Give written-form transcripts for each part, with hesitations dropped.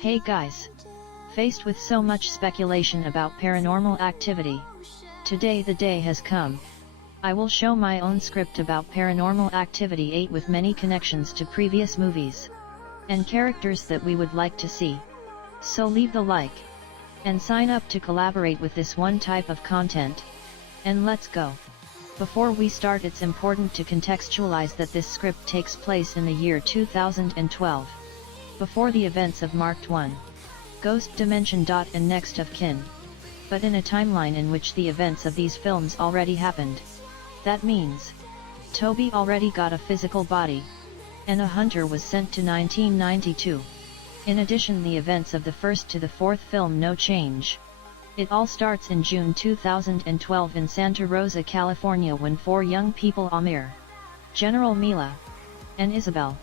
Hey guys! Faced with so much speculation about paranormal activity, today the day has come. I will show my own script about Paranormal Activity 8 with many connections to previous movies and characters that we would like to see. So leave the like and sign up to collaborate with this one type of content. And let's go! Before we start, it's important to contextualize that this script takes place in the year 2012. Before the events of Marked 1, Ghost Dimension. And Next of Kin. But in a timeline in which the events of these films already happened. That means, Toby already got a physical body, and a hunter was sent to 1992. In addition, the events of the first to the fourth film no change. It all starts in June 2012 in Santa Rosa, California, when four young people, Amir, General Mila, and Isabel,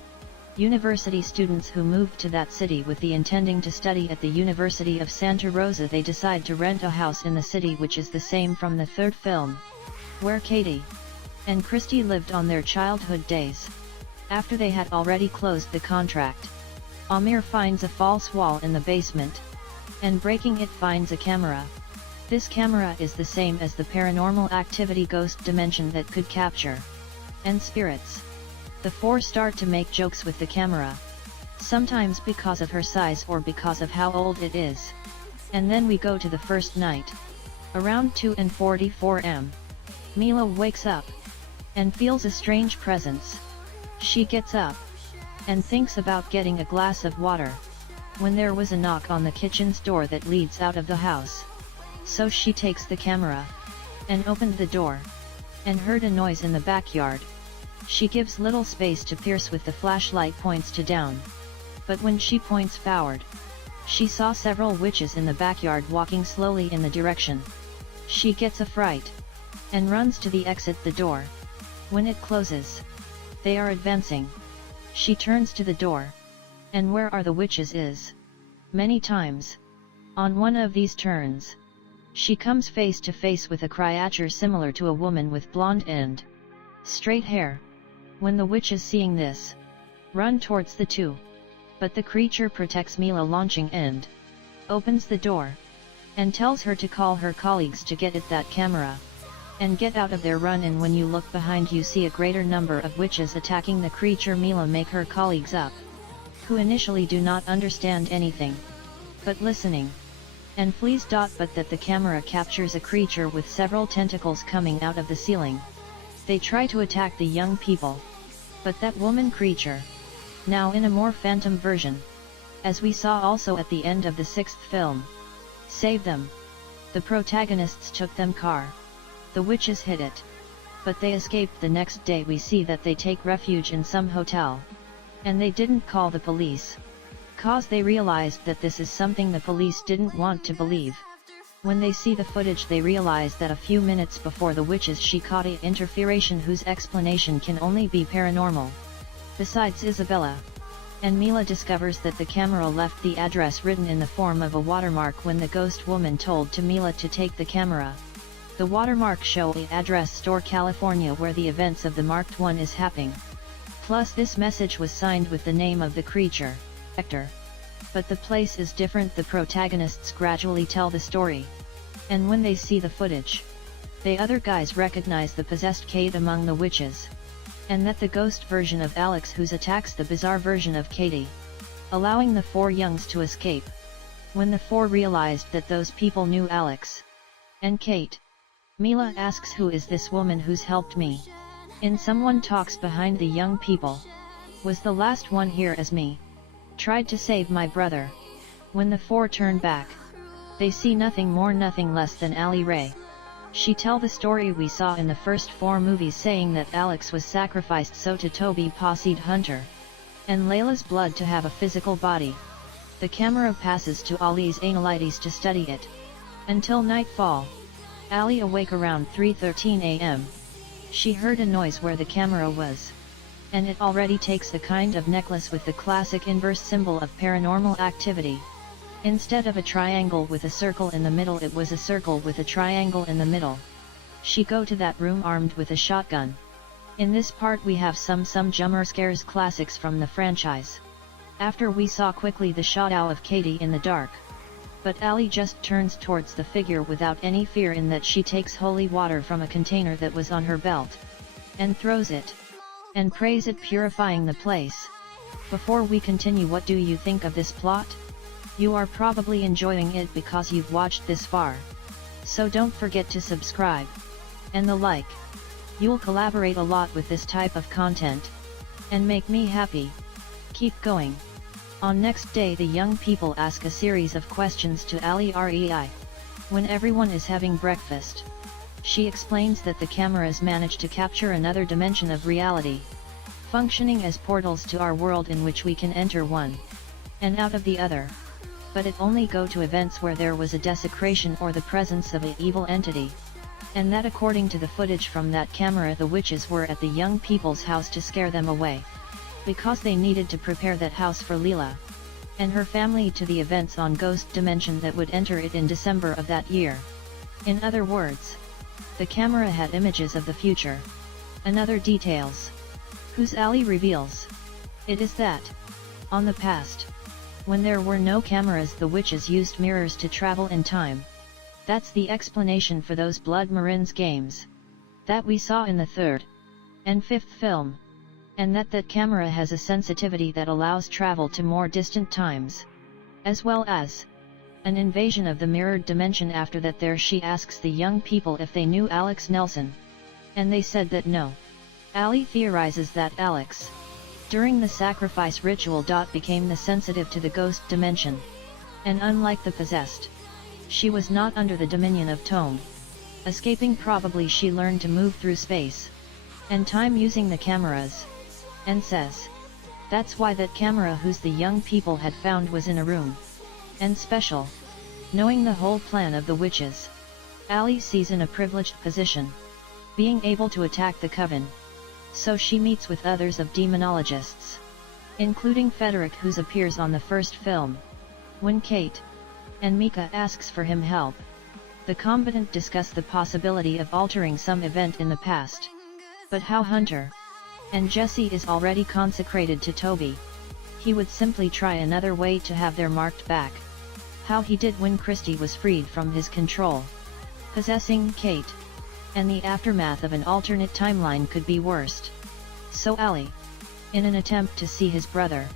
university students who moved to that city with the intending to study at the University of Santa Rosa, they decide to rent a house in the city, which is the same from the third film, where Katie and Kristi lived on their childhood days. After they had already closed the contract, Amir finds a false wall in the basement, and breaking it finds a camera. This camera is the same as the Paranormal Activity Ghost Dimension that could capture and spirits. The four start to make jokes with the camera, sometimes because of her size or because of how old it is. And then we go to the first night. Around 2:44 am, Mila wakes up and feels a strange presence. She gets up and thinks about getting a glass of water, when there was a knock on the kitchen's door that leads out of the house. So she takes the camera and opened the door, and heard a noise in the backyard. She gives little space to pierce with the flashlight, points to down. But when she points forward, she saw several witches in the backyard walking slowly in the direction. She gets a fright and runs to the exit the door. When it closes, they are advancing. She turns to the door, and where are the witches is. Many times, on one of these turns, she comes face to face with a creature similar to a woman with blonde and straight hair. When the witches, seeing this, run towards the two, but the creature protects Mila, launching and opens the door, and tells her to call her colleagues to get at that camera and get out of their run. And when you look behind, you see a greater number of witches attacking the creature. Mila make her colleagues up, who initially do not understand anything but listening, and flees. But that the camera captures a creature with several tentacles coming out of the ceiling. They try to attack the young people, but that woman creature, now in a more phantom version, as we saw also at the end of the sixth film, saved them. The protagonists took them car. The witches hit it, but they escaped. The next day we see that they take refuge in some hotel, and they didn't call the police, cause they realized that this is something the police didn't want to believe. When they see the footage, they realize that a few minutes before the witches, she caught a interferation whose explanation can only be paranormal. Besides Isabella and Mila discovers that the camera left the address written in the form of a watermark when the ghost woman told to Mila to take the camera. The watermark show the address Store, California, where the events of the Marked 1 is happening. Plus this message was signed with the name of the creature, Hector. But the place is different. The protagonists gradually tell the story, and when they see the footage, the other guys recognize the possessed Kate among the witches, and that the ghost version of Alex who's attacks the bizarre version of Katie, allowing the four youngs to escape. When the four realized that those people knew Alex and Kate, Mila asks, who is this woman who's helped me? In someone talks behind the young people. Was the last one here as me? Tried to save my brother. When the four turn back, they see nothing more, nothing less than Ali Ray. She tell the story we saw in the first four movies, saying that Alex was sacrificed so to Toby posseed Hunter and Layla's blood to have a physical body. The camera passes to Ali's analytes to study it, until nightfall. Ali awake around 3:13 am. She heard a noise where the camera was, and it already takes a kind of necklace with the classic inverse symbol of Paranormal Activity. Instead of a triangle with a circle in the middle, it was a circle with a triangle in the middle. She go to that room armed with a shotgun. In this part we have some jumper scares classics from the franchise. After we saw quickly the shadow of Katie in the dark. But Ali just turns towards the figure without any fear in that she takes holy water from a container that was on her belt. And throws it. And prays it purifying the place. Before we continue, what do you think of this plot? You are probably enjoying it because you've watched this far. So don't forget to subscribe. And the like. You'll collaborate a lot with this type of content. And make me happy. Keep going. On next day, the young people ask a series of questions to Ali Rei. When everyone is having breakfast, she explains that the cameras manage to capture another dimension of reality, functioning as portals to our world in which we can enter one and out of the other. But it only go to events where there was a desecration or the presence of an evil entity. And that according to the footage from that camera, the witches were at the young people's house to scare them away. Because they needed to prepare that house for Leela and her family to the events on Ghost Dimension that would enter it in December of that year. In other words, the camera had images of the future. Another details. Whose Ali reveals. It is that, on the past, when there were no cameras, the witches used mirrors to travel in time. That's the explanation for those Blood Marines games that we saw in the third and fifth film. And that camera has a sensitivity that allows travel to more distant times. As well as an invasion of the mirrored dimension. After that, there she asks the young people if they knew Alex Nelson. And they said that no. Ali theorizes that Alex, during the sacrifice ritual, became the sensitive to the ghost dimension. And unlike the possessed, she was not under the dominion of Toby. Escaping, probably she learned to move through space and time using the cameras. And says, that's why that camera whose the young people had found was in a room. And special. Knowing the whole plan of the witches, Ali sees in a privileged position, being able to attack the coven. So she meets with others of demonologists, including Frederick, whose appears on the first film. When Kate and Mika asks for him help, the combatant discuss the possibility of altering some event in the past. But how Hunter and Jesse is already consecrated to Toby. He would simply try another way to have their marked back. How he did when Kristi was freed from his control, possessing Kate. And the aftermath of an alternate timeline could be worst. So Ali, in an attempt to see his brother,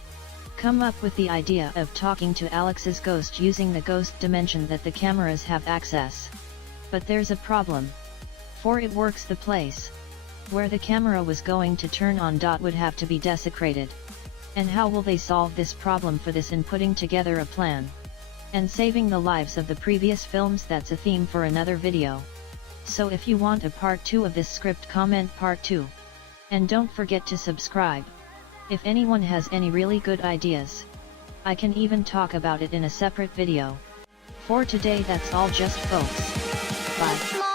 come up with the idea of talking to Alex's ghost using the ghost dimension that the cameras have access. But there's a problem. For it works, the place where the camera was going to turn on would have to be desecrated. And how will they solve this problem for this in putting together a plan and saving the lives of the previous films? That's a theme for another video. So if you want a part 2 of this script, comment part 2. And don't forget to subscribe. If anyone has any really good ideas, I can even talk about it in a separate video. For today, that's all, just folks. Bye.